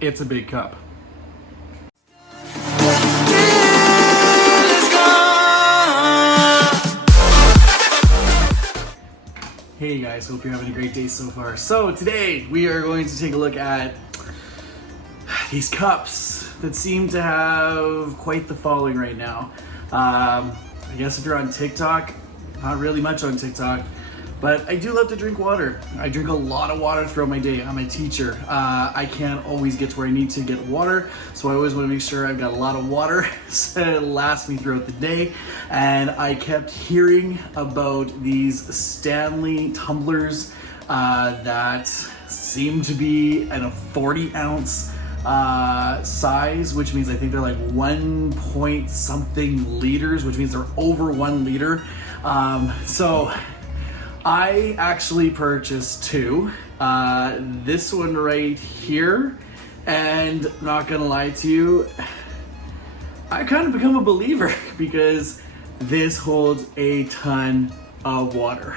it's a big cup. Hey guys, hope you're having a great day so far. So today we are going to take a look at these cups that seem to have quite the following right now. I guess if you're on TikTok, not really much on TikTok, but I do love to drink water. I drink a lot of water throughout my day. I'm a teacher. I can't always get to where I need to get water, so I always want to make sure I've got a lot of water so it lasts me throughout the day. And I kept hearing about these Stanley tumblers that seem to be in a 40-ounce size, which means I think they're like 1 point something liters, which means they're over 1 liter. So I actually purchased two. This one right here, and not gonna lie to you, I kind of become a believer because this holds a ton of water.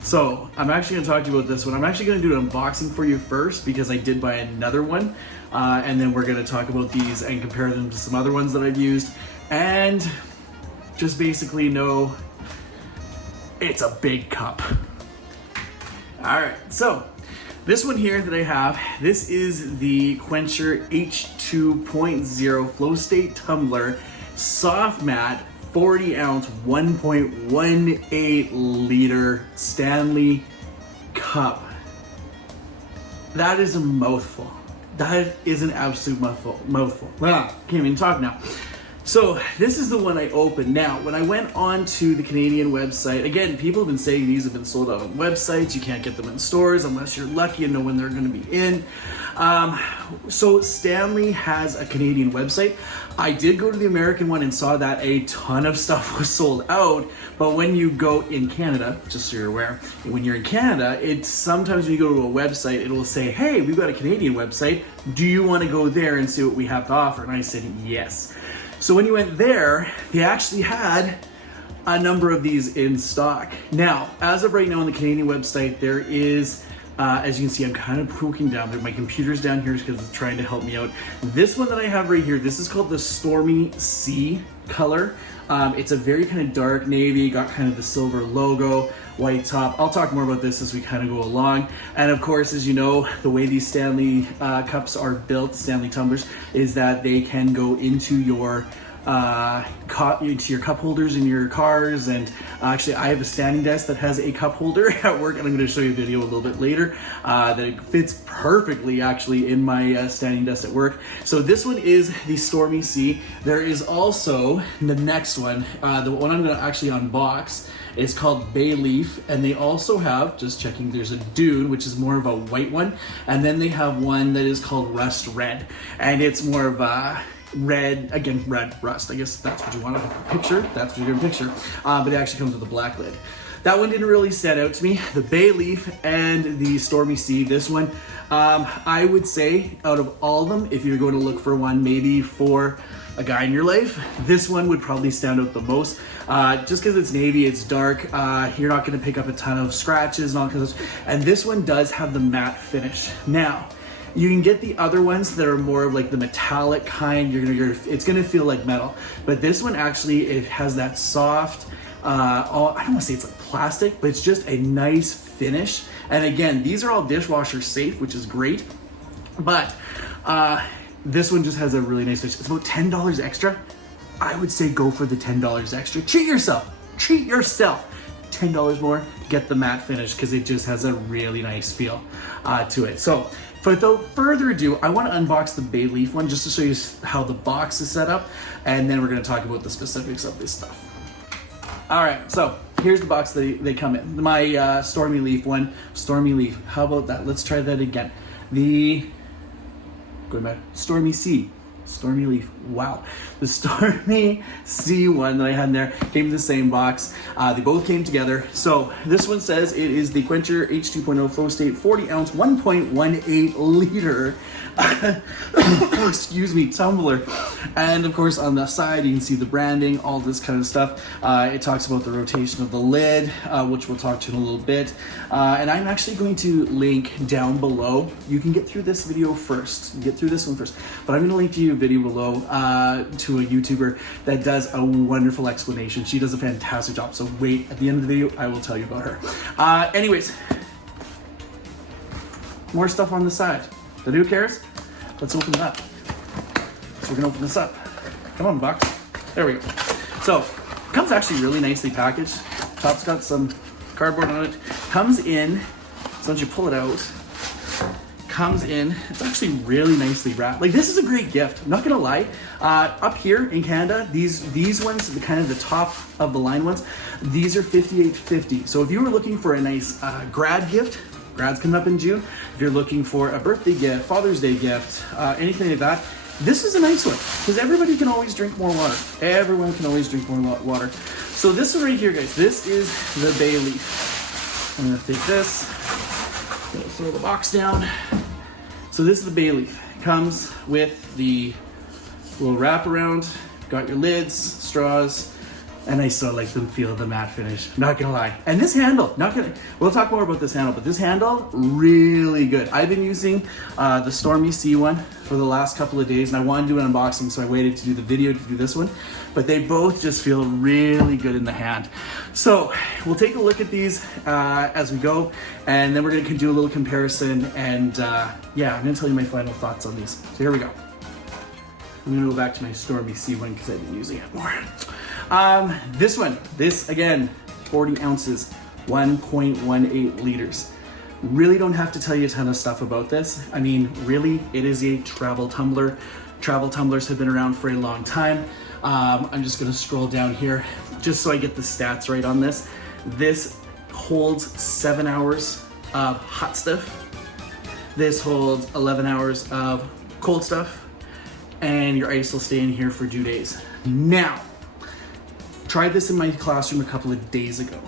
So I'm actually gonna talk to you about this one. I'm actually gonna do an unboxing for you first because I did buy another one. And then we're gonna talk about these and compare them to some other ones that I've used and just basically know it's a big cup. All right, so this one here that I have, this is the Quencher H2.0 Flowstate Tumbler Soft Mat 40-ounce 1.18 liter Stanley cup. That is a mouthful. That is an absolute mouthful. Can't even talk now. So this is the one I opened. Now, when I went on to the Canadian website, again, people have been saying these have been sold out on websites. You can't get them in stores unless you're lucky and know when they're going to be in. So Stanley has a Canadian website. I did go to the American one and saw that a ton of stuff was sold out. But when you go in Canada, just so you're aware, when you're in Canada, it's sometimes when you go to a website, it will say, hey, we've got a Canadian website. Do you want to go there and see what we have to offer? And I said, yes. So when you went there, they actually had a number of these in stock. Now, as of right now on the Canadian website, there is, as you can see, I'm kind of poking down there. My computer's down here because it's trying to help me out. This one that I have right here, this is called the Stormy Sea color. It's a very kind of dark navy, got kind of the silver logo, white top. I'll talk more about this as we kind of go along. And of course, as you know, the way these Stanley cups are built, Stanley tumblers, is that they can go into your cup holders in your cars. And actually I have a standing desk that has a cup holder at work, and I'm going to show you a video a little bit later that it fits perfectly actually in my standing desk at work. So this one is the Stormy Sea. There is also the next one, the one I'm going to actually unbox is called Bay Leaf, and they also have, just checking, there's a Dune, which is more of a white one, and then they have one that is called Rust Red, and it's more of a red, again, red rust. I guess that's what you want to picture. That's what you're gonna picture. But it actually comes with a black lid. That one didn't really stand out to me. The Bay Leaf and the Stormy Sea, this one, I would say out of all of them, if you're going to look for one, maybe for a guy in your life, this one would probably stand out the most. Just because it's navy, it's dark, you're not gonna pick up a ton of scratches and all kinds of, and this one does have the matte finish. Now, you can get the other ones that are more of like the metallic kind. It's gonna feel like metal, but this one actually, it has that soft, I don't want to say it's like plastic, but it's just a nice finish. And again, these are all dishwasher safe, which is great. But this one just has a really nice finish. It's about $10 extra. I would say go for the $10 extra. Treat yourself. Treat yourself. $10 more, get the matte finish because it just has a really nice feel to it. So, without further ado, I want to unbox the Bay Leaf one just to show you how the box is set up, and then we're going to talk about the specifics of this stuff. All right, so here's the box they come in. My Stormy Leaf one. Stormy Leaf, how about that? Let's try that again. Going back, Stormy Sea. Stormy Leaf, wow. The Stormy C1 that I had in there came in the same box. They both came together. So this one says it is the Quencher H2.0 Flowstate 40 ounce, 1.18 liter, excuse me, tumbler. And of course on the side you can see the branding, all this kind of stuff. It talks about the rotation of the lid, which we'll talk to in a little bit. And I'm actually going to link down below. You can get through this video first, get through this one first, but I'm going to link to you a video below to a YouTuber that does a wonderful explanation. She does a fantastic job. So wait, at the end of the video, I will tell you about her. Anyways, more stuff on the side. But who cares? Let's open it up. So we're gonna open this up. Come on, box. There we go. So, it comes actually really nicely packaged. Top's got some cardboard on it. Comes in, so once you pull it out, comes in, it's actually really nicely wrapped. Like, this is a great gift, I'm not gonna lie. Up here in Canada, these ones, the kind of the top of the line ones, these are $58.50. So if you were looking for a nice grad gift, grad's coming up in June, if you're looking for a birthday gift, Father's Day gift, anything like that, this is a nice one, because everybody can always drink more water. Everyone can always drink more water. So this one right here, guys, this is the bay leaf. I'm gonna take this, gonna throw the box down. So this is the bay leaf. It comes with the little wraparound, got your lids, straws, and I still like the feel of the matte finish, not gonna lie. And this handle, we'll talk more about this handle, but this handle, really good. I've been using the Stormy C1 for the last couple of days, and I wanted to do an unboxing, so I waited to do the video to do this one, but they both just feel really good in the hand. So we'll take a look at these as we go, and then we're gonna do a little comparison, and yeah, I'm gonna tell you my final thoughts on these. So here we go. I'm gonna go back to my Stormy C1 because I've been using it more. This one, this again, 40 ounces, 1.18 liters. Really don't have to tell you a ton of stuff about this. I mean, really, it is a travel tumbler. Travel tumblers have been around for a long time. I'm just gonna scroll down here just so I get the stats right on this. This holds 7 hours of hot stuff. This holds 11 hours of cold stuff, and your ice will stay in here for 2 days. Now, tried this in my classroom a couple of days ago.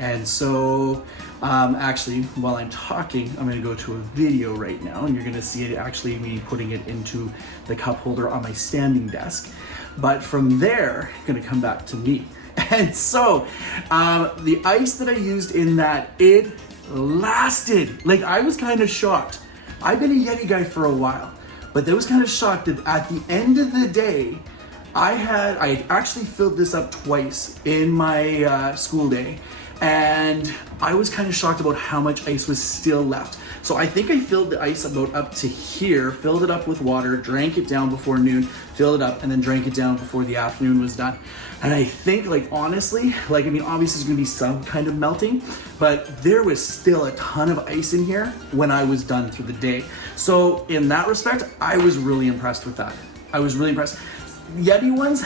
And so actually, while I'm talking, I'm gonna go to a video right now, and you're gonna see it actually me putting it into the cup holder on my standing desk. But from there, gonna come back to me. And so the ice that I used in that, it lasted. Like, I was kind of shocked. I've been a Yeti guy for a while, but I was kind of shocked that at the end of the day, I actually filled this up twice in my school day, and I was kind of shocked about how much ice was still left. So I think I filled the ice about up to here, filled it up with water, drank it down before noon, filled it up, and then drank it down before the afternoon was done. And I think, like, honestly, like, I mean, obviously there's gonna be some kind of melting, but there was still a ton of ice in here when I was done through the day. So in that respect, I was really impressed with that. I was really impressed. Yeti ones,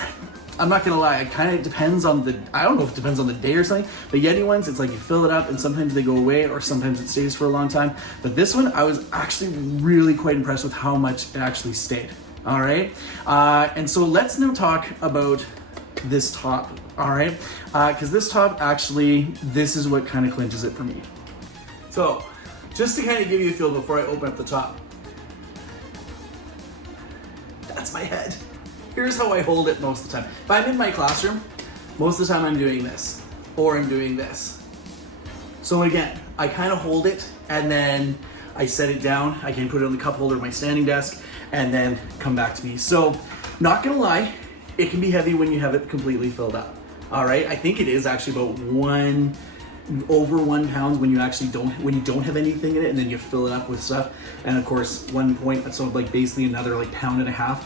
I'm not gonna lie, it kind of depends on the, I don't know if it depends on the day or something, but Yeti ones, it's like you fill it up and sometimes they go away or sometimes it stays for a long time. But this one, I was actually really quite impressed with how much it actually stayed, all right? And so let's now talk about this top, all right? Because this top, actually, this is what kind of clinches it for me. So, just to kind of give you a feel before I open up the top, that's my head. Here's how I hold it most of the time. If I'm in my classroom, most of the time I'm doing this, or I'm doing this. So again, I kind of hold it, and then I set it down. I can put it on the cup holder of my standing desk, and then come back to me. So, not gonna lie, it can be heavy when you have it completely filled up. All right, I think it is actually about over 1 pound when you actually don't have anything in it, and then you fill it up with stuff. And of course, 1 point, so like basically another like 1.5 pounds.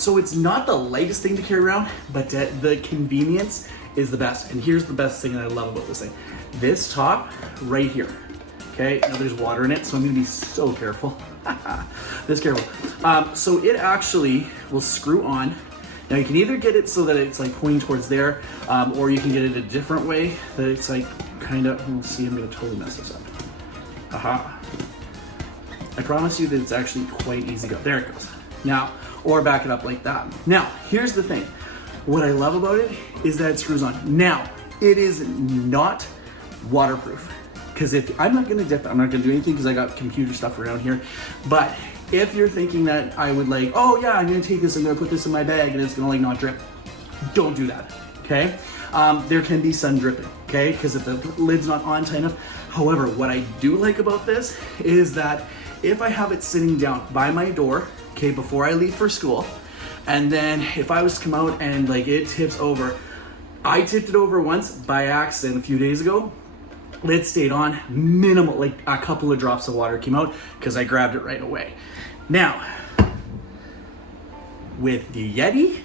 So it's not the lightest thing to carry around, but the convenience is the best. And here's the best thing that I love about this thing. This top right here, okay? Now there's water in it, so I'm gonna be so careful. This careful. So it actually will screw on. Now you can either get it so that it's like pointing towards there, or you can get it a different way that it's like kind of, let's see, I'm gonna totally mess this up. Aha. I promise you that it's actually quite easy to go. There it goes. Now, or back it up like that. Now, here's the thing. What I love about it is that it screws on. Now, it is not waterproof, because if I'm not gonna dip it, I'm not gonna do anything because I got computer stuff around here. But if you're thinking that I would like, oh yeah, I'm gonna take this, I'm gonna put this in my bag and it's gonna like not drip, don't do that, okay? There can be sun dripping, okay? Because if the lid's not on tight enough. However, what I do like about this is that if I have it sitting down by my door, okay, before I leave for school, and then if I was to come out and like it tips over, I tipped it over once by accident a few days ago. Lid stayed on, minimal, like a couple of drops of water came out because I grabbed it right away. Now, with the Yeti,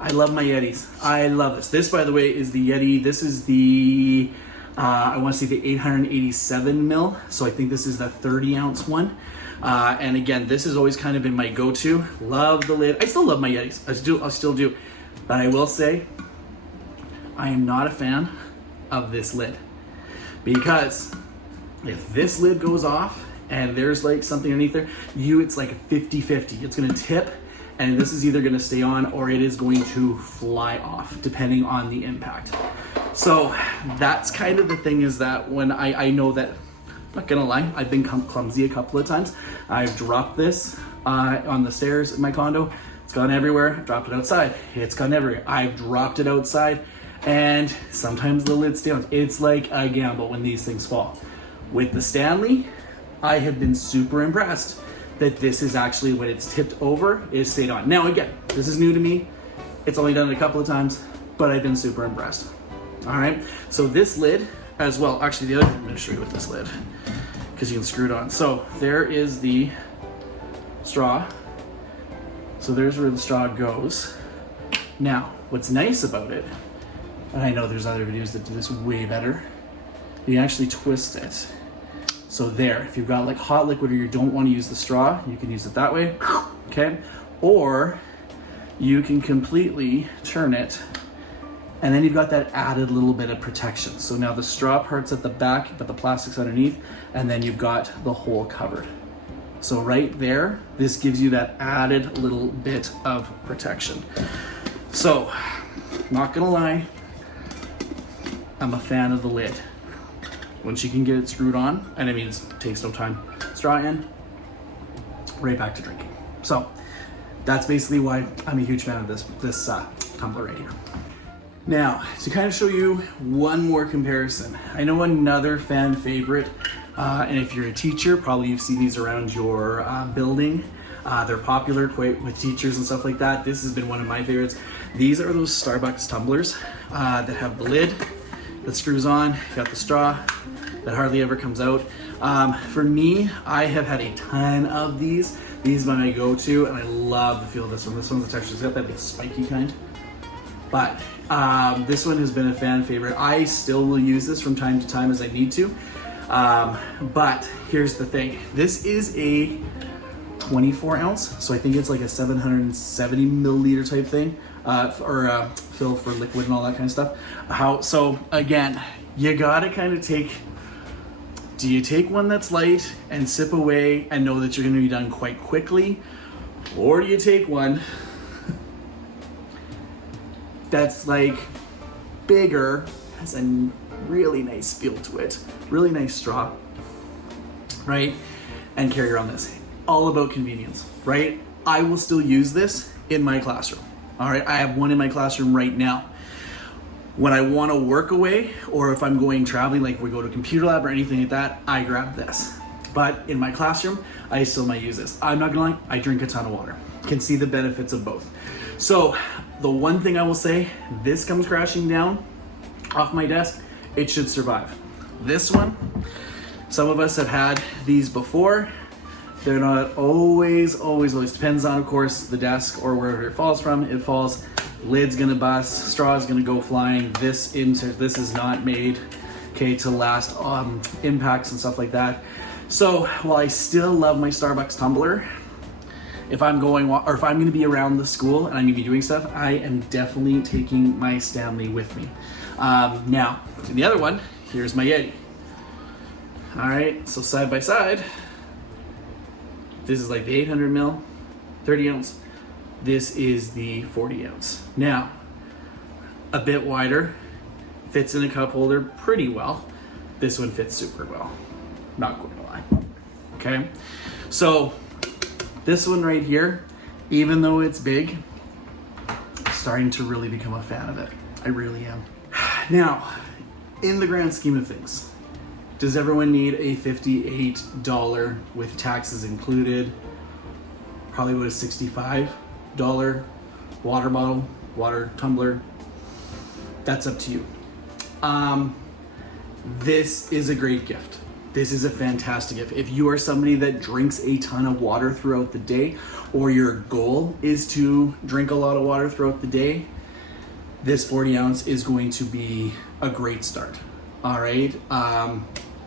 I love my Yetis. I love this. This, by the way, is the Yeti. This is the, I want to say the 887 mil. So I think this is the 30 ounce one. And again, this has always kind of been my go-to. Love the lid. I still love my Yetis. I still do. But I will say, I am not a fan of this lid. Because if this lid goes off and there's like something underneath there, it's like a 50-50. It's gonna tip, and this is either gonna stay on or it is going to fly off, depending on the impact. So that's kind of the thing, is that when I know that, I'm not gonna lie, I've been clumsy a couple of times. I've dropped this on the stairs in my condo. It's gone everywhere. Dropped it outside. It's gone everywhere. I've dropped it outside, and sometimes the lid stays on. It's like a gamble when these things fall. With the Stanley, I have been super impressed that this is actually, when it's tipped over, it stayed on. Now again, this is new to me. It's only done it a couple of times, but I've been super impressed. All right, so this lid as well, actually the other thing I'm gonna show you with this lid, because you can screw it on. So there is the straw. So there's where the straw goes. Now, what's nice about it, and I know there's other videos that do this way better, you actually twist it. So there, if you've got like hot liquid or you don't want to use the straw, you can use it that way, okay? Or you can completely turn it, and then you've got that added little bit of protection. So now the straw part's at the back, but the plastic's underneath, and then you've got the hole covered. So right there, this gives you that added little bit of protection. So, not gonna lie, I'm a fan of the lid. Once you can get it screwed on, and I mean, it takes no time, straw in, right back to drinking. So, that's basically why I'm a huge fan of this tumbler right here. Now, to kind of show you one more comparison, I know another fan favorite, and if you're a teacher, probably you've seen these around your building. They're popular quite with teachers and stuff like that. This has been one of my favorites. These are those Starbucks tumblers that have the lid that screws on, you got the straw that hardly ever comes out. For me, I have had a ton of these. These are my go-to, and I love the feel of this one. This one's actually got that big spiky kind. But this one has been a fan favorite. I still will use this from time to time as I need to. But here's the thing. This is a 24 ounce, so I think it's like a 770 milliliter type thing, or fill for liquid and all that kind of stuff. So again, you gotta kind of do you take one that's light and sip away and know that you're gonna be done quite quickly? Or do you take one that's like bigger, has a really nice feel to it, really nice straw, right? And carry around this. All about convenience, right? I will still use this in my classroom. All right, I have one in my classroom right now. When I want to work away, or if I'm going traveling, like we go to a computer lab or anything like that, I grab this. But in my classroom, I still might use this. I'm not gonna lie, I drink a ton of water. Can see the benefits of both. So the one thing I will say, this comes crashing down off my desk, it should survive. This one, some of us have had these before. They're not always, depends on, of course, the desk or wherever it falls from. It falls, lid's gonna bust, straw's gonna go flying. This is not made, okay, to last impacts and stuff like that. So while I still love my Starbucks tumbler, if I'm going, or if I'm gonna be around the school and I'm gonna be doing stuff, I am definitely taking my Stanley with me. Now, to the other one, here's my Yeti. All right, so side by side, This is like the 800 mil, 30 ounce. This is the 40 ounce. Now, a bit wider, fits in a cup holder pretty well. This one fits super well, not going to lie. Okay, so this one right here, even though it's big, I'm starting to really become a fan of it. I really am. Now, in the grand scheme of things, does everyone need a $58 with taxes included? Probably what, a $65 water bottle, water tumbler? That's up to you. This is a great gift. This is a fantastic gift. If you are somebody that drinks a ton of water throughout the day, or your goal is to drink a lot of water throughout the day, this 40 ounce is going to be a great start. All right.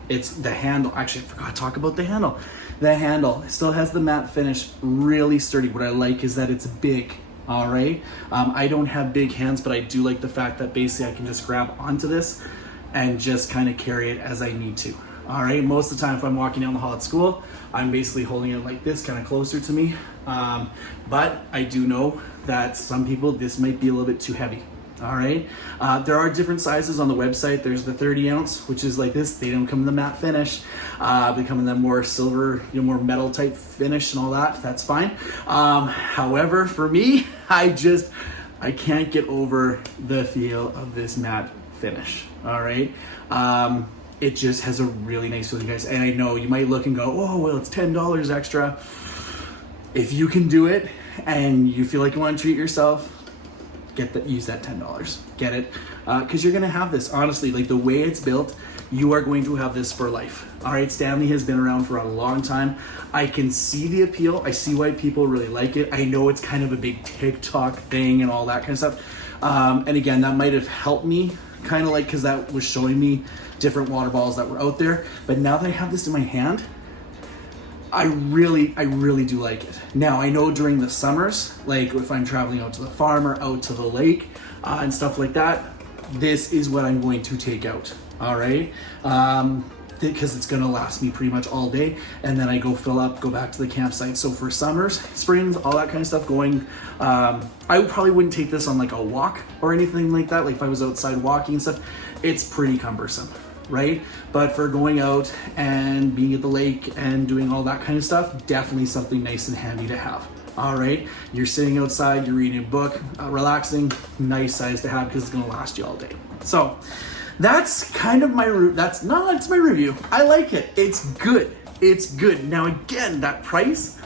It's the handle. Actually, I forgot to talk about the handle. The handle still has the matte finish, really sturdy. What I like is that it's big. All right. I don't have big hands, but I do like the fact that basically I can just grab onto this and just kind of carry it as I need to. All right, most of the time if I'm walking down the hall at school, I'm basically holding it like this, kind of closer to me. But I do know that some people, this might be a little bit too heavy. All right, there are different sizes on the website. There's the 30 ounce, which is like this. They don't come in the matte finish. They come in the more silver, more metal type finish and all that. That's fine. However, for me, I can't get over the feel of this matte finish. All right. It just has a really nice feeling, guys. And I know you might look and go, oh, well, it's $10 extra. If you can do it and you feel like you want to treat yourself, use that $10. Get it? Because you're going to have this, honestly, like the way it's built, you are going to have this for life. All right, Stanley has been around for a long time. I can see the appeal. I see why people really like it. I know it's kind of a big TikTok thing and all that kind of stuff. And again, that might have helped me kind of like, because that was showing me different water bottles that were out there. But now that I have this in my hand, I really do like it. Now, I know during the summers, like if I'm traveling out to the farm or out to the lake and stuff like that, this is what I'm going to take out, all right? Because it's gonna last me pretty much all day, and then I go fill up, go back to the campsite. So for summers, springs, all that kind of stuff going, I probably wouldn't take this on like a walk or anything like that. Like if I was outside walking and stuff, it's pretty cumbersome, right? But for going out and being at the lake and doing all that kind of stuff, definitely something nice and handy to have. All right, you're sitting outside, you're reading a book, relaxing, nice size to have because it's gonna last you all day. So that's kind of it's my review. I like it. It's good. It's good. Now again, that price,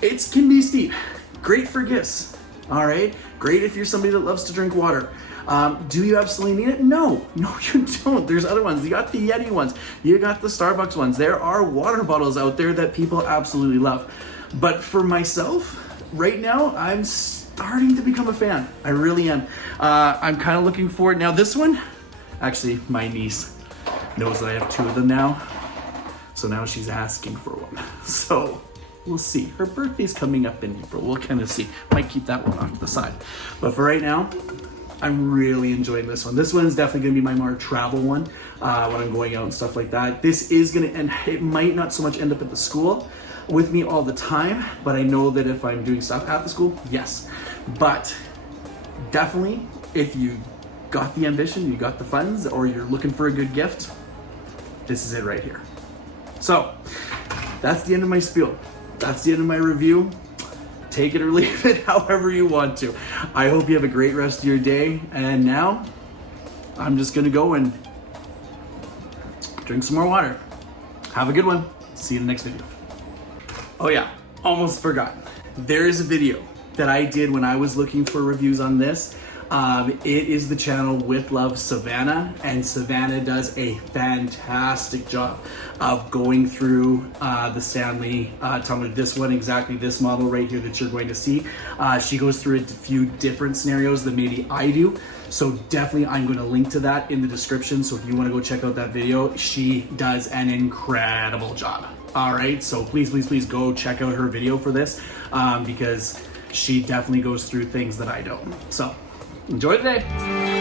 it can be steep. Great for gifts. All right, great if you're somebody that loves to drink water. Do you absolutely need it? No, you don't. There's other ones. You got the Yeti ones. You got the Starbucks ones. There are water bottles out there that people absolutely love. But for myself, right now, I'm starting to become a fan. I really am. I'm kind of looking forward. Now this one, actually, my niece knows that I have two of them now. So now she's asking for one. So we'll see. Her birthday's coming up in April. We'll kind of see. Might keep that one off to the side. But for right now, I'm really enjoying this one. This one's definitely gonna be my more travel one when I'm going out and stuff like that. This is gonna, and it might not so much end up at the school with me all the time, but I know that if I'm doing stuff at the school, yes. But definitely, if you got the ambition, you got the funds, or you're looking for a good gift, this is it right here. So that's the end of my spiel. That's the end of my review. Take it or leave it however you want to. I hope you have a great rest of your day. And now I'm just gonna go and drink some more water. Have a good one. See you in the next video. Oh yeah, almost forgot. There is a video that I did when I was looking for reviews on this. It is the channel With Love Savannah, and Savannah does a fantastic job of going through the Stanley Tumbler. This one, exactly this model right here that you're going to see. She goes through a few different scenarios than maybe I do. So definitely I'm going to link to that in the description. So if you want to go check out that video, she does an incredible job. All right, so please go check out her video for this because she definitely goes through things that I don't. So enjoy the day.